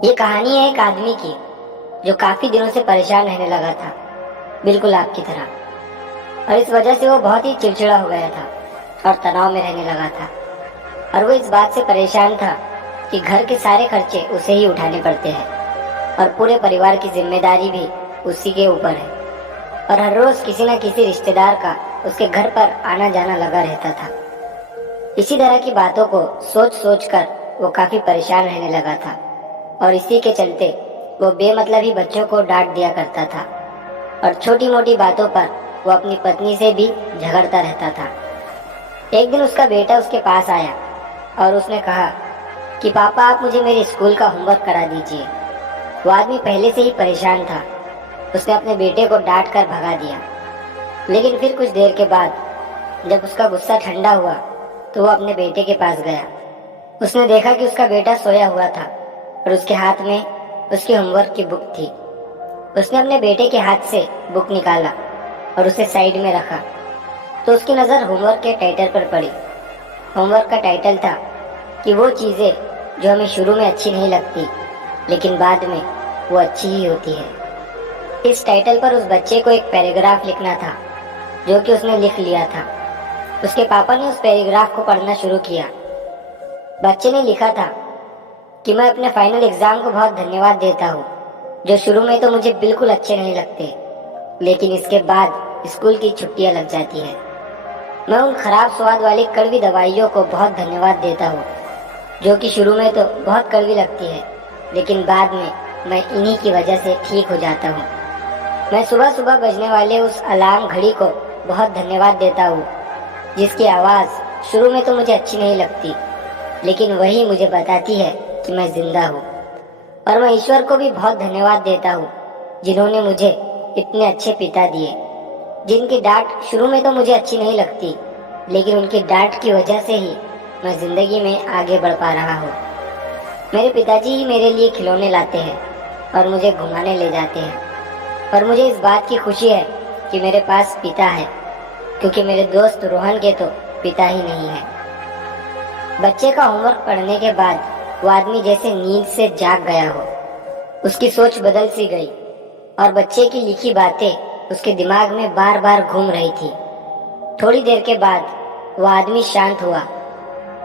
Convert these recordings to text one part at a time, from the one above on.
ये कहानी है एक आदमी की जो काफी दिनों से परेशान रहने लगा था, बिल्कुल आपकी तरह। और इस वजह से वो बहुत ही चिड़चिड़ा हो गया था और तनाव में रहने लगा था। और वो इस बात से परेशान था कि घर के सारे खर्चे उसे ही उठाने पड़ते हैं और पूरे परिवार की जिम्मेदारी भी उसी के ऊपर है। और हर रोज किसी न किसी रिश्तेदार का उसके घर पर आना जाना लगा रहता था। इसी तरह की बातों को सोच सोच कर वो काफी परेशान रहने लगा था और इसी के चलते वो बेमतलब ही बच्चों को डांट दिया करता था और छोटी मोटी बातों पर वो अपनी पत्नी से भी झगड़ता रहता था। एक दिन उसका बेटा उसके पास आया और उसने कहा कि पापा, आप मुझे मेरे स्कूल का होमवर्क करा दीजिए। वो आदमी पहले से ही परेशान था। उसने अपने बेटे को डांट कर भगा दिया। लेकिन फिर कुछ देर के बाद जब उसका गुस्सा ठंडा हुआ तो वो अपने बेटे के पास गया। उसने देखा कि उसका बेटा सोया हुआ था और उसके हाथ में उसके होमवर्क की बुक थी। उसने अपने बेटे के हाथ से बुक निकाला और उसे साइड में रखा तो उसकी नज़र होमवर्क के टाइटल पर पड़ी। होमवर्क का टाइटल था कि वो चीज़ें जो हमें शुरू में अच्छी नहीं लगती लेकिन बाद में वो अच्छी ही होती है। इस टाइटल पर उस बच्चे को एक पैराग्राफ लिखना था जो कि उसने लिख लिया था। उसके पापा ने उस पैराग्राफ को पढ़ना शुरू किया। बच्चे ने लिखा था कि मैं अपने फाइनल एग्जाम को बहुत धन्यवाद देता हूँ, जो शुरू में तो मुझे बिल्कुल अच्छे नहीं लगते लेकिन इसके बाद स्कूल की छुट्टियाँ लग जाती है। मैं उन खराब स्वाद वाली कड़वी दवाइयों को बहुत धन्यवाद देता हूँ जो कि शुरू में तो बहुत कड़वी लगती है लेकिन बाद में मैं इन्हीं की वजह से ठीक हो जाता हूँ। मैं सुबह सुबह बजने वाले उस अलार्म घड़ी को बहुत धन्यवाद देता हूँ जिसकी आवाज़ शुरू में तो मुझे अच्छी नहीं लगती लेकिन वही मुझे बताती है कि मैं जिंदा हूँ। और मैं ईश्वर को भी बहुत धन्यवाद देता हूँ जिन्होंने मुझे इतने अच्छे पिता दिए, जिनकी डांट शुरू में तो मुझे अच्छी नहीं लगती लेकिन उनकी डांट की वजह से ही मैं जिंदगी में आगे बढ़ पा रहा हूँ। मेरे पिताजी ही मेरे लिए खिलौने लाते हैं और मुझे घुमाने ले जाते हैं और मुझे इस बात की खुशी है कि मेरे पास पिता है, क्योंकि मेरे दोस्त रोहन के तो पिता ही नहीं है। बच्चे का होमवर्क पढ़ने के बाद वो आदमी जैसे नींद से जाग गया हो। उसकी सोच बदल सी गई और बच्चे की लिखी बातें उसके दिमाग में बार बार घूम रही थी। थोड़ी देर के बाद वो आदमी शांत हुआ।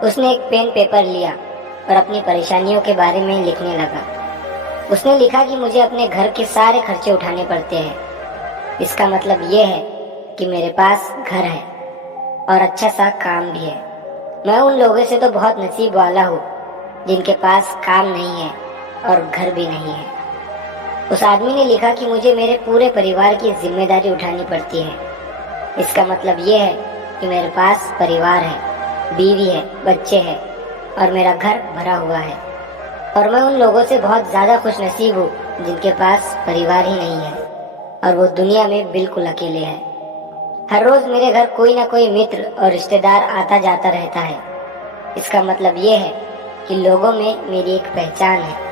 उसने एक पेन पेपर लिया और अपनी परेशानियों के बारे में लिखने लगा। उसने लिखा कि मुझे अपने घर के सारे खर्चे उठाने पड़ते हैं। इसका मतलब ये है कि मेरे पास घर है और अच्छा सा काम भी है। मैं उन लोगों से तो बहुत नसीब वाला हूँ जिनके पास काम नहीं है और घर भी नहीं है। उस आदमी ने लिखा कि मुझे मेरे पूरे परिवार की जिम्मेदारी उठानी पड़ती है। इसका मतलब ये है कि मेरे पास परिवार है, बीवी है, बच्चे हैं और मेरा घर भरा हुआ है। और मैं उन लोगों से बहुत ज़्यादा खुश नसीब हूँ जिनके पास परिवार ही नहीं है और वो दुनिया में बिल्कुल अकेले हैं। हर रोज़ मेरे घर कोई ना कोई मित्र और रिश्तेदार आता जाता रहता है। इसका मतलब ये है कि लोगों में मेरी एक पहचान है।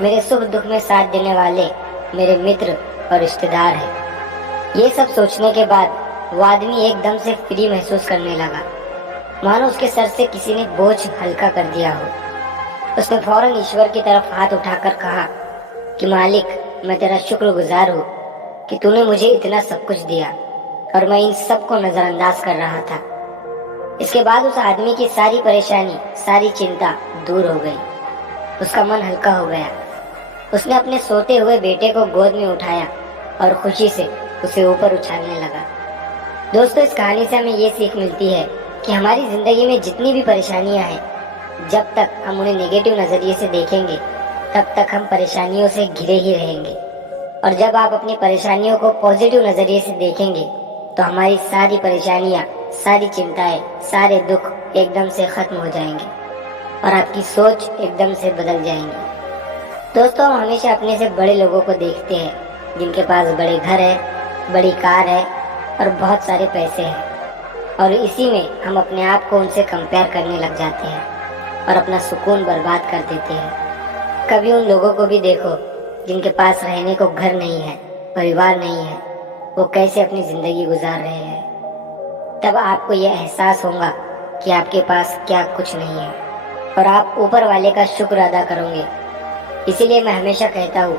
मेरे सुख दुख में साथ देने वाले मेरे मित्र और रिश्तेदार हैं। ये सब सोचने के बाद वो आदमी एकदम से फ्री महसूस करने लगा, मानो उसके सर से किसी ने बोझ हल्का कर दिया हो। उसने फौरन ईश्वर की तरफ हाथ उठाकर कहा कि मालिक, मैं तेरा शुक्रगुजार हूँ कि तूने मुझे इतना सब कुछ दिया और मैं इन सब को नज़रअंदाज कर रहा था। इसके बाद उस आदमी की सारी परेशानी, सारी चिंता दूर हो गई। उसका मन हल्का हो गया। उसने अपने सोते हुए बेटे को गोद में उठाया और खुशी से उसे ऊपर उछालने लगा। दोस्तों, इस कहानी से हमें ये सीख मिलती है कि हमारी ज़िंदगी में जितनी भी परेशानियां हैं, जब तक हम उन्हें नेगेटिव नज़रिए से देखेंगे तब तक हम परेशानियों से घिरे ही रहेंगे। और जब आप अपनी परेशानियों को पॉजिटिव नज़रिए से देखेंगे तो हमारी सारी परेशानियां, सारी चिंताएं, सारे दुख एकदम से ख़त्म हो जाएंगे और आपकी सोच एकदम से बदल जाएंगी। दोस्तों, हम हमेशा अपने से बड़े लोगों को देखते हैं जिनके पास बड़े घर है, बड़ी कार है और बहुत सारे पैसे हैं, और इसी में हम अपने आप को उनसे कंपेयर करने लग जाते हैं और अपना सुकून बर्बाद कर देते हैं। कभी उन लोगों को भी देखो जिनके पास रहने को घर नहीं है, परिवार नहीं है, वो कैसे अपनी ज़िंदगी गुजार रहे हैं। तब आपको यह एहसास होगा कि आपके पास क्या कुछ नहीं है और आप ऊपर वाले का शुक्र अदा करोगे इसीलिए मैं हमेशा कहता हूँ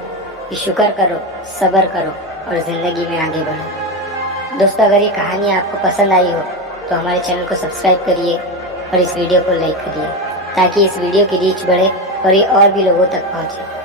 कि शुक्र करो, सब्र करो और ज़िंदगी में आगे बढ़ो। दोस्तों, अगर ये कहानी आपको पसंद आई हो तो हमारे चैनल को सब्सक्राइब करिए और इस वीडियो को लाइक करिए ताकि इस वीडियो की रीच बढ़े और ये और भी लोगों तक पहुँचे।